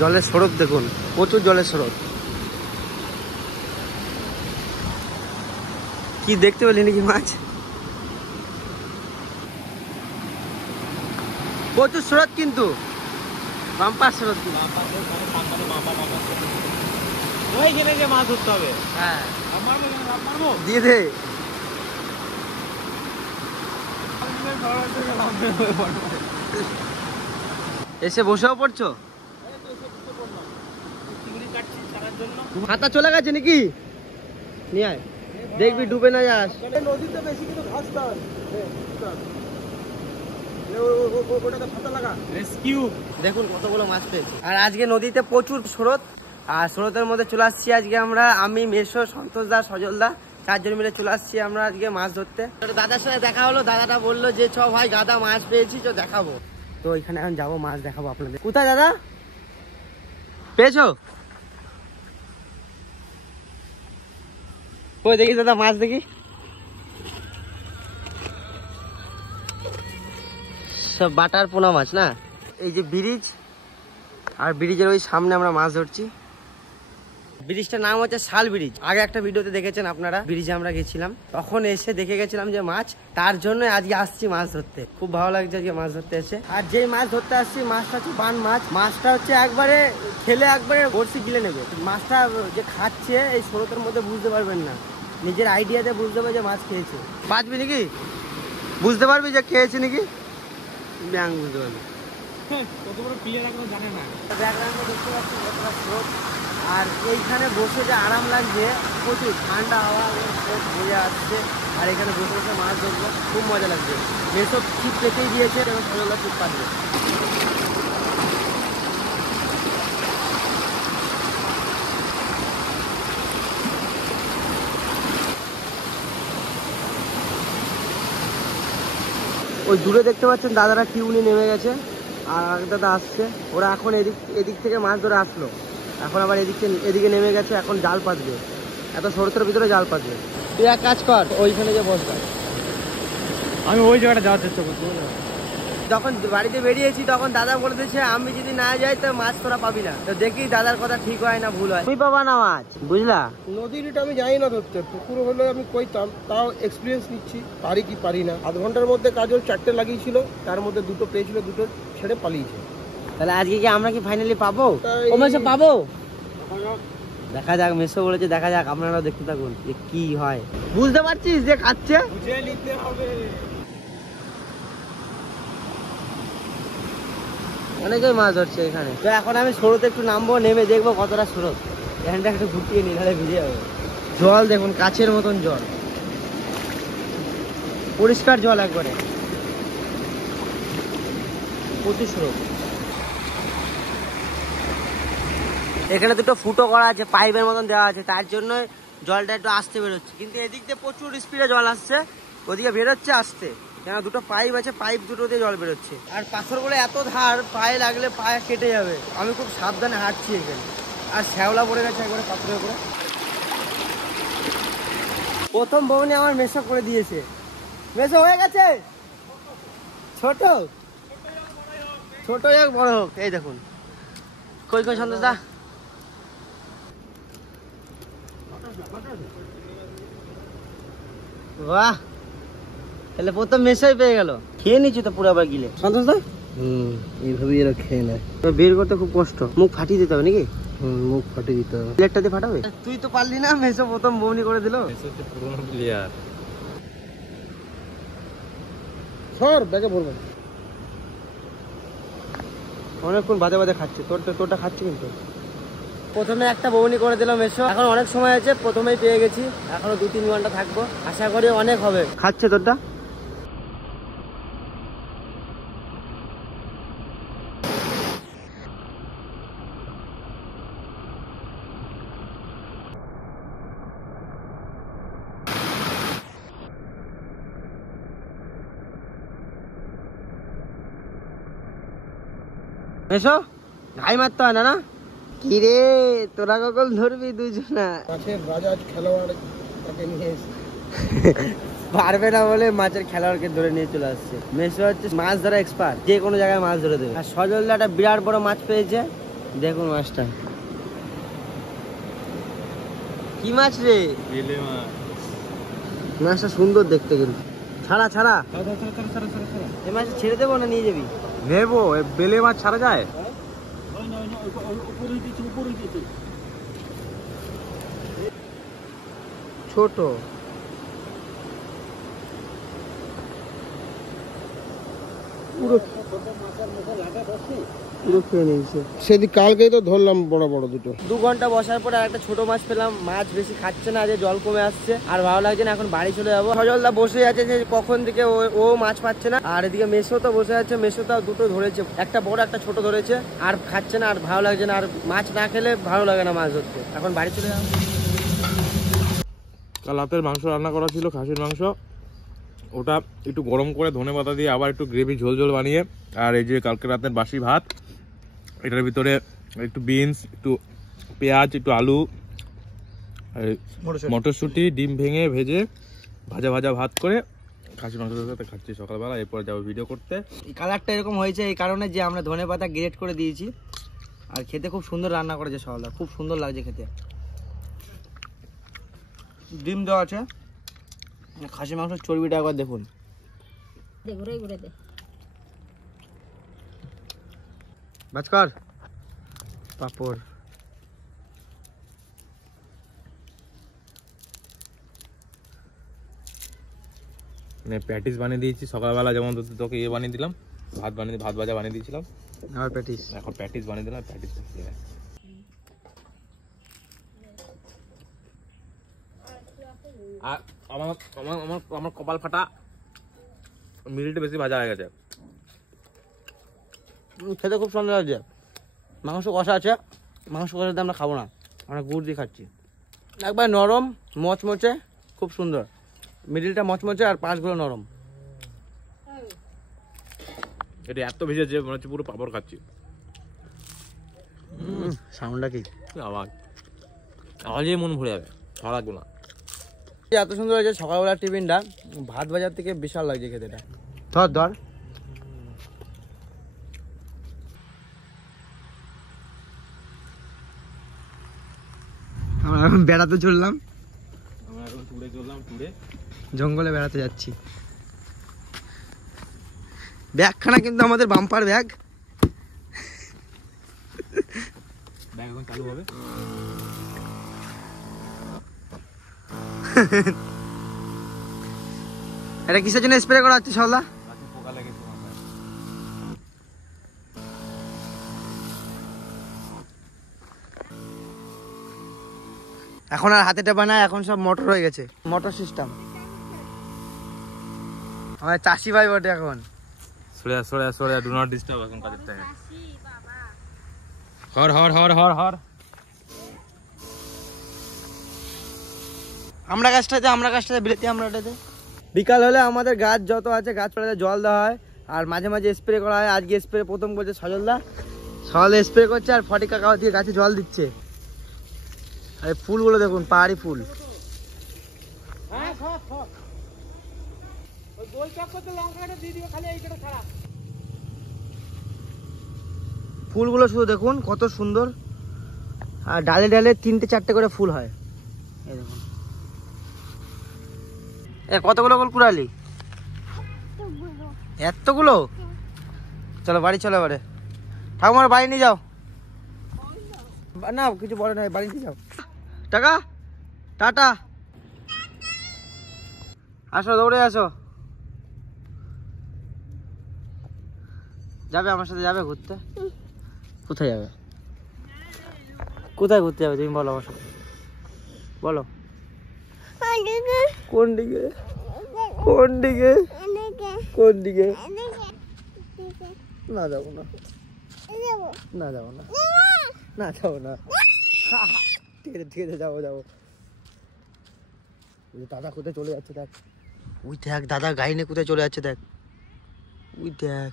জলের স্রোত দেখুন, প্রচুর জলের স্রোত। কি দেখতে পেলি নাকি মাছ? প্রচুর স্রোত, কিন্তু বাম্পার স্রোত। ওইখানে যে মাছ ধরতে হবে। হ্যাঁ, মারবো দিয়ে দে। এসে বসেও পড়ছো? হাতা চলে গেছে নাকি? নিয়ে আয়, দেখবি ডুবে না যাস। নদীতে বেশি কিন্তু ঘাস দাস। দেখুন কতগুলো মাছ পেয়েছি। আর আজকে নদীতে প্রচুর স্রোত, আর স্রোতের মধ্যে চলে আসছি আজকে আমরা, আমি, মেসো, সন্তোষ দা, সজল দা, 4 জন মিলে চলে আসছি আমরা আজকে মাছ ধরতে। দাদার সাথে দেখা হলো, দাদাটা বললো যে চ ভাই গাদা মাছ পেয়েছি, তো দেখাবো। তো এখানে এখন যাবো, মাছ দেখাবো আপনাদের। কোথায় দাদা পেয়েছো? ওই দেখি দাদা মাছ, দেখি। সব বাটার পোনা মাছ না? এই যে ব্রিজ, আর ব্রিজের ওই সামনে আমরা মাছ ধরছি। ব্রিজটার নাম হচ্ছে শাল ব্রিজ। আগে একটা ভিডিওতে দেখেছেন আপনারা, ব্রিজে আমরা গেছিলাম, তখন এসে দেখে গেছিলাম যে মাছ, তার জন্য আজকে আসছি মাছ ধরতে। খুব ভালো লাগছে আজকে মাছ ধরতে এসে। আর যেই মাছ ধরতে আসছি মাছটা হচ্ছে বান মাছ। মাছটা হচ্ছে একবারে খেলে একবারে বড়শি গিলে নেবে। মাছটা যে খাচ্ছে এই স্রোতের মধ্যে বুঝতে পারবেন না, নিজের আইডিয়াতে বুঝতে পারবে যে মাছ খেয়েছে। বাঁচবি নাকি বুঝতে পারবি যে খেয়েছে নাকি, ব্যাং বুঝতে পারবি। দেখতে পাচ্ছি কতটা স্রোত, আর এইখানে বসে যে আরাম লাগছে, প্রচুর ঠান্ডা হাওয়া, স্রোত বয়ে আসছে, আর এখানে বসে বসে মাছ ধরবো, খুব মজা লাগছে। এসব ছিপ পেতেই দিয়েছে, এবং সজলদা ছিপ পাতবে। ওই দূরে দেখতে পাচ্ছেন দাদারা টিউলি নেমে গেছে, আর এক দাদা আসছে। ওরা এখন এদিক থেকে মাছ ধরে আসলো, এখন আবার এদিকে নেমে গেছে, এখন জাল পাতবে। এত স্রোতের ভিতরে জাল পাতবে। তুই এক কাজ কর, ওইখানে যে বসবে। আমি ওই জায়গাটা যাওয়ার চেষ্টা করছি। যখন বাড়িতে বেরিয়েছি তখন দাদা বলে দিয়েছে আমি যদি না যাই তো মাছ তোরা পাবি না। তো দেখি দাদার কথা ঠিক হয় না ভুল হয়। তুমি পাবা না মাছ, বুঝলা? নদীটা আমি জানি না ধরতে, পুকুর হলে আমি কইতাম, তাও এক্সপিরিয়েন্স নিচ্ছি, পারি কি পারি না। আধ ঘন্টার মধ্যে কাজল 4টে লাগিয়েছিল, তার মধ্যে 2টো পেয়েছিল, 2টো ছেড়ে পালিয়েছে। তাহলে আজকে কি আমরা কি ফাইনালি পাবো? ও মাছ পাবো, দেখা যাক। মেসো বলেছে দেখা যাক, আপনারাও দেখতে থাকুন যে কি হয়। বুঝতে পারছিস যে খাচ্ছে? বুঝে নিতে হবে। অনেকেই মাছ ধরছে এখানে। তো এখন আমি স্রোতে একটু নামবো, নেমে দেখবো কতটা স্রোত। এখানটা একটু ঘুরতিয়ে নি, নাহলে ভিজে যাবে। জল দেখুন, কাছের মতন জল, পরিষ্কার জল একবারে, প্রচুর স্রোত। এখানে দুটো ফুটো করা আছে, পাইপের মতন দেওয়া আছে, তার জন্য জলটা একটু আসতে বেরোচ্ছে। কিন্তু এদিক দিয়ে প্রচুর স্পিডে জল আসছে, ওদিকে বেরোচ্ছে আসতে, কেন দুটো পাইপ আছে, পাইপ দুটো দিয়ে জল বেরোচ্ছে। আর পাথরগুলো এত ধার, পায়ে লাগলে পায়ে কেটে যাবে। আমি খুব সাবধানে হাঁটছি এখানে, আর শ্যাওলা পড়ে গেছে একবারে পাথরের উপরে। প্রথম বউনি আমার মেসো করে দিয়েছে। মেসো হয়ে গেছে, ছোট ছোট হোক বড় হোক। এই দেখুন, কই কই সন্তোষ দা, বাহ, তাহলে প্রথম মেশাই পেয়ে গেল। খেয়ে নিচ্ছি তো পুরো আবার গিলে। সন্তোষ দা এইভাবেই এরা খেয়ে নেয়। বের করতে খুব কষ্ট, মুখ ফাটিয়ে দিতে হবে নাকি? মুখ ফাটিয়ে দিতে হবে। প্লেটটা দিয়ে ফাটাবে? তুই তো পারলি না, মেসো প্রথম বউনি করে দিল। পুরোনো প্লেয়ার। সর ব্যাগে পড়বে। অনেকক্ষণ বাদে বাদে খাচ্ছে, তোরটা খাচ্ছে। কিন্তু প্রথমে একটা বউনি করে দিলাম এসো, এখন অনেক সময় আছে, প্রথমেই পেয়ে গেছি, এখনো 2-3 ঘন্টা থাকবো, আশা করি অনেক হবে। খাচ্ছে তোরটা? এসো, ঘাই মারতে হয় না না? কি রে, তোরা কখন ধরবি দুজনা? মাছের রাজা খেলোয়াড় তাকে নিয়ে এসে পারবে না বলে মাছের খেলোয়াড়কে ধরে নিয়ে চলে আসছে। মেসো হচ্ছে মাছ ধরা এক্সপার্ট, যে কোনো জায়গায় মাছ ধরে দেবে। আর সজলদা একটা বিরাট বড় মাছ পেয়েছে, দেখুন মাছটা কি মাছ রে? বেলে মাছ। মাছটা সুন্দর দেখতে কিন্তু। ছাড়া ছাড়া এই মাছ ছেড়ে দেবো না নিয়ে যাবি? নেবো, বেলে মাছ ছাড়া যায়? ছোট পুরো পুরো খেয়ে নিয়েছে। সেদিন কালকেই তো ধরলাম বড় বড় দুটো। 2 ঘন্টা বসার পরে একটা ছোট মাছ পেলাম। মাছ বেশি খাচ্ছে না, যে জল কমে আসছে আর ভালো লাগছে না, এখন বাড়ি চলে যাবো। সজলদা বসে আছে যে কখন থেকে ও মাছ পাচ্ছে না, আর এদিকে মেসো তো বসে আছে, মেসোটাও দুটো ধরেছে, একটা বড় একটা ছোট ধরেছে, আর খাচ্ছে না আর ভালো লাগছে না, আর মাছ না খেলে ভালো লাগে না মাছ ধরতে। এখন বাড়ি চলে যাবো। কাল রাতের মাংস রান্না করা ছিল, খাসির মাংস। ওটা একটু গরম করে ধনেপাতা দিয়ে আবার একটু গ্রেভি ঝোল ঝোল বানিয়ে, আর এই যে কালকে রাতের বাসি ভাত, এটার ভিতরে একটু বিনস, একটু পেঁয়াজ, একটু আলু, মটরশুঁটি, ডিম ভেঙে ভেজে ভাজা ভাজা ভাত করে খাসির মাংসের সাথে খাচ্ছি সকালবেলা। এরপর যাবো ভিডিও করতে। এই কালারটা এরকম হয়েছে এই কারণে যে আমরা ধনেপাতা গ্রেট করে দিয়েছি, আর খেতে খুব সুন্দর রান্না করেছে সজলদা, খুব সুন্দর লাগছে খেতে। ডিম দেওয়া আছে, খাসি মাংসের চর্বিটা একবার দেখুন। বাজকার পাপড় মানে প্যাটিস বানিয়ে দিয়েছি সকালবেলা, যেমন তোকে ইয়ে বানিয়ে দিলাম, ভাত ভাজা বানিয়ে দিয়েছিলাম, আর প্যাটিস। এখন প্যাটিস বানিয়ে দিলাম। প্যাটিস আর আমার আমার আমার আমার কপাল ফাটা, মিলটা বেশি ভাজা হয়ে গেছে। খেতে খুব সুন্দর লাগছে। মাংস কষা আছে, মাংস কষাতে আমরা খাবো না, আমরা গুড় দিয়ে খাচ্ছি। একবার নরম মচমচে, খুব সুন্দর। মিডিলটা মচমচে আর পাশগুলো নরম। এটা এত ভেজেছে মনে হচ্ছে পুরো পাপড় খাচ্ছি। সাউন্ডটা কি আওয়াজ আওয়াজেই মন ভরে যাবে, ভালো লাগবে না। এত সুন্দর হয়েছে সকালবেলার টিফিনটা, ভাত ভাজার থেকে বিশাল লাগছে খেতে। এটা ধর ধর আমরা এখন বেড়াতে চললাম, আমরা এখন টুরে চললাম, টুরে জঙ্গলে বেড়াতে যাচ্ছি। ব্যাগখানা কিন্তু আমাদের বাম্পার ব্যাগ। ব্যাগ এখন চালু হবে। এটা কিসের জন্য স্প্রে করা হচ্ছে সজলদা? গাছে পোকা লেগেছে মাথায়। এখন আর হাতে টেপা না, এখন সব মোটর হয়ে গেছে, মোটর সিস্টেম। আমার চাষি ভাই বটে এখন। সরে ডু নট ডিস্টার্ব এখন কাজের টাইমে। হর হর হর হর হর আমরা গাছটাতে বিলেতি আমরাটাতে বিকাল হলে আমাদের গাছ যত আছে গাছপালাতে জল দেওয়া হয়, আর মাঝে মাঝে স্প্রে করা হয়। আজকে স্প্রে প্রথম করছে সজলদা, সকালে স্প্রে করছে আর ফটি কাকা দিয়ে গাছে জল দিচ্ছে। আর এই ফুলগুলো দেখুন, পাহাড়ি ফুল। ফুলগুলো শুধু দেখুন কত সুন্দর, আর ডালে ডালে 3-4টে করে ফুল হয়। এই দেখুন কতগুলো গোল কুড়ালি, এতগুলো। চলো বাড়ি চলো, এবারে ঠাকুমার বাড়ি নিয়ে যাও। না কিছু বলে না, বাড়ি নিয়ে যাও। টাকা টাটা, আসো দৌড়ে আসো। যাবে আমার সাথে, যাবে ঘুরতে? কোথায় যাবে, কোথায় ঘুরতে যাবে তুমি বলো আমার সাথে, বলো। কোন দিকে, কোন দিকে, কোন দিকে? না যাবো না, না যাবো না, না যাবো না। ঠিক আছে ঠিক আছে, যাবো যাবো। দাদা কোথায় চলে যাচ্ছে দেখ, ওই দেখ দাদা গাড়ি নিয়ে কোথায় চলে যাচ্ছে দেখ, ওই দেখ,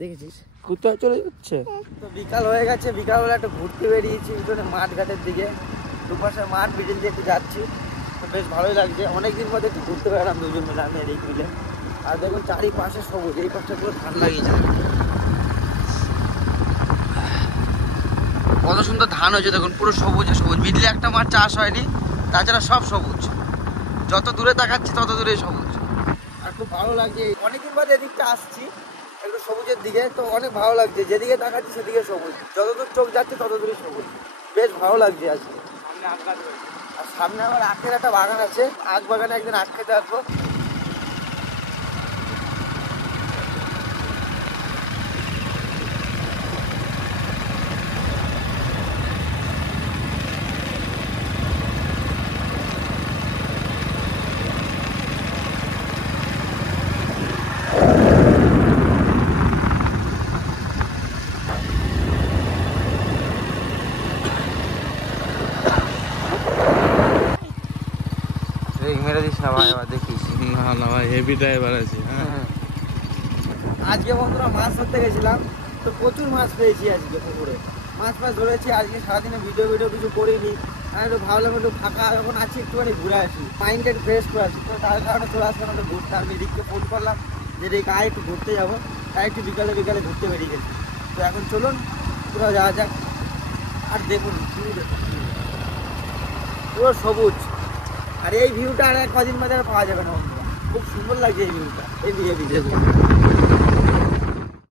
দেখেছিস কোথায় চলে যাচ্ছে। তো বিকাল হয়ে গেছে, বিকালবেলা একটু ঘুরতে বেরিয়েছি উঠোনে মাঠ ঘাটের দিকে, দুপাশে মাঠ বিটেল দিয়ে একটু যাচ্ছি, তো বেশ ভালোই লাগছে। অনেকদিন মধ্যে একটু ঘুরতে বেড়ালাম দুজন মিলে, আমি এদিক মিলে। আর দেখুন চারিপাশে সবুজ, এই পাশটা পুরো ঠান্ডা গিয়েছে। সুন্দর ধান হয়েছে দেখুন, পুরো সবুজে সবুজ। মিডলে একটা মাঠ চাষ হয়নি, তাছাড়া সব সবুজ। যত দূরে তাকাচ্ছি তত দূরে সবুজ। আর খুব ভালো লাগছে, অনেকদিন বাদে এদিকটা আসছি একটু সবুজের দিকে, তো অনেক ভালো লাগছে। যেদিকে তাকাচ্ছি সেদিকে সবুজ, যতদূর চোখ যাচ্ছে তত দূরে সবুজ। বেশ ভালো লাগছে আজকে। আর সামনে আমার আখের একটা বাগান আছে, আখ বাগানে একদিন আখ খেতে আসবো। মেরে দিস না ভাই, আবার দেখিস। না না ভাই, হেভি ড্রাইভার আছে। হ্যাঁ, আজকে বন্ধুরা মাছ ধরতে গেছিলাম, তো প্রচুর মাছ পেয়েছি আজকে পুকুরে। মাছ ধরেছি আজকে সারাদিনে, ভিডিও কিছু করিনি। আর একটু ভাবলাম একটু ফাঁকা যখন আছি একটুখানি ঘুরে আসি, মাইন্ডটা একটু ফ্রেশ করে আসি। তো তার কারণে চলে আসলাম একটু ঘুরতে। আমি রিককে ফোন করলাম যে রিক আয় একটু ঘুরতে যাবো, তাই একটু বিকালে ঘুরতে বেরিয়ে গেছি। তো এখন চলুন পুরো যাওয়া যাক। আর দেখুন পুরো সবুজ, আর এই ভিউটা আর কদিন বাদে পাওয়া যাবে না বন্ধুরা। খুব সুন্দর লাগছে এই ভিউটা, এই দিকে